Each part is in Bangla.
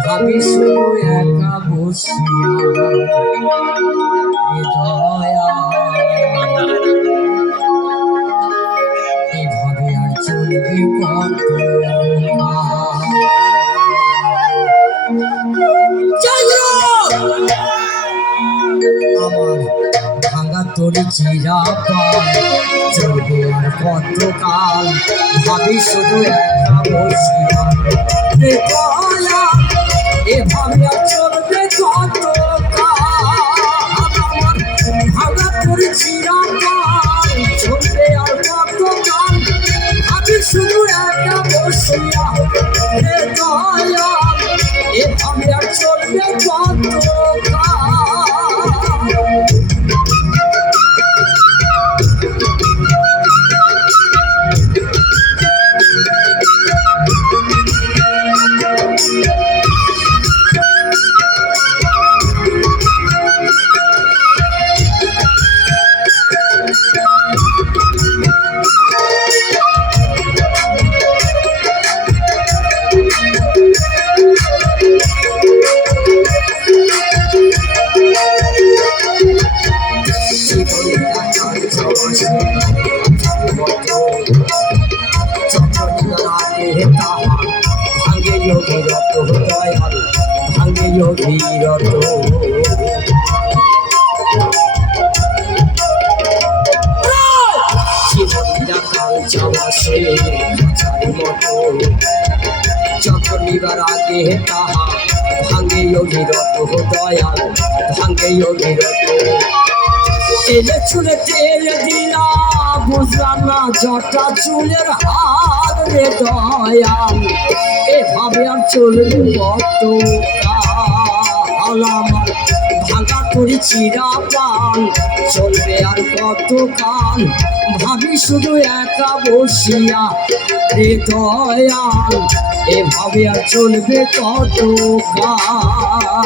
ভাবি শুধু একা বসিয়া দয়া এভাবে আর চলবে কত আমার ভাঙা তরি চিরা চলবে আর কতকাল ভাবি শুধু একা বসিয়া দয়া এভাবে আর চলবে কতকাল আমার ভাঙা তরি চিরা চলবে আর কতকাল ভাবি শুধু একা বসিয়া দয়া এভাবে আর চলবে কতকাল ভাঙে যোগীরত দয়াল ভাঙে যোগীরত জীবনটা কাল চাওয়াশে খাঁচার মতো যখন নিবার আগে তাহা ভাঙে যোগীরত দয়াল ভাঙে যোগীরত তেলে চুলে তেল দিলা বুঝলাম না জটা চুলের হাত রে দয়াল এভাবে আর চলবে কত কাল আমার ভাঙা করি চিরা পান চলবে আর কত কাল ভাবি শুধু একা বসিয়া রে দয়াল এভাবে আর চলবে কত কাল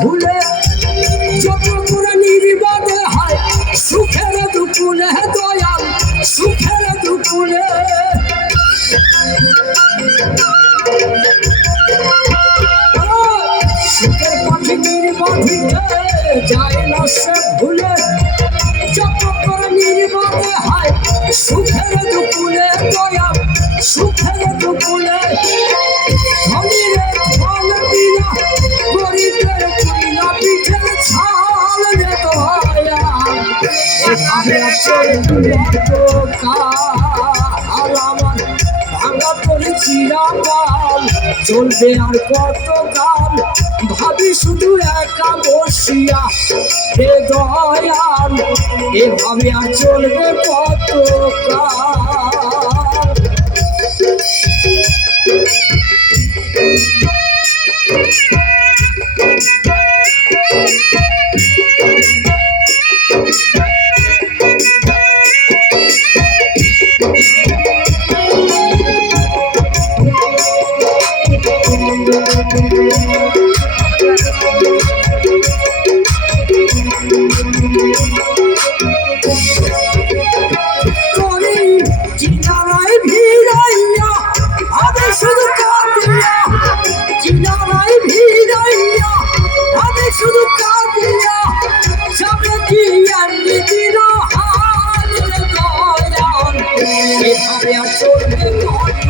ভুলে যত করে নির্বাদে হয় সুখের দুপুরে দয়াল সুখের দুপুরে সুখের পাখি নির্বাধিতে যায় না সে ভুলে যত করে নির্বাদে হয় সুখের দুপুরে দয়াল সুখের দুপুরে ধনীরে ধন দিলা গরিবের কইলা পিঠের ছাল রে দয়াল এভাবে চলবে কাল আমার ভাঙা পড়ে চিরা পাল চলবে আর কত কাল ভাবি শুধু একা বসিয়া হে দয়াল এভাবে আর চলবে কত কাল চিনারায় ভিড়াইয়া আমি শুধু কাঁদিয়া চিনারায় ভিড়াইয়া আমি শুধু কাঁদিয়া যাবে কি আনবি দিন হাল রে দয়াল এভাবে আর চলবে কত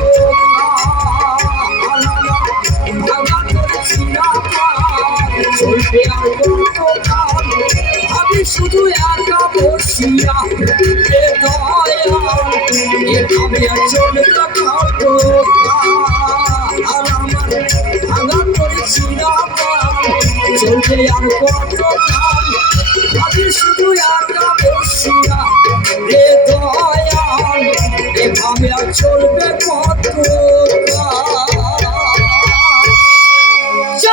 ভাঙা করেছিলা চলবে আর কত কাল আমি শুধু একা বসিয়া রে দয়াল এভাবে আর চলবে কত কাল আমার ভাঙা করেছিলা চলবে আর কত কাল ভাবি শুধু একা বসিয়া রে দয়াল এভাবে আর চলবে কত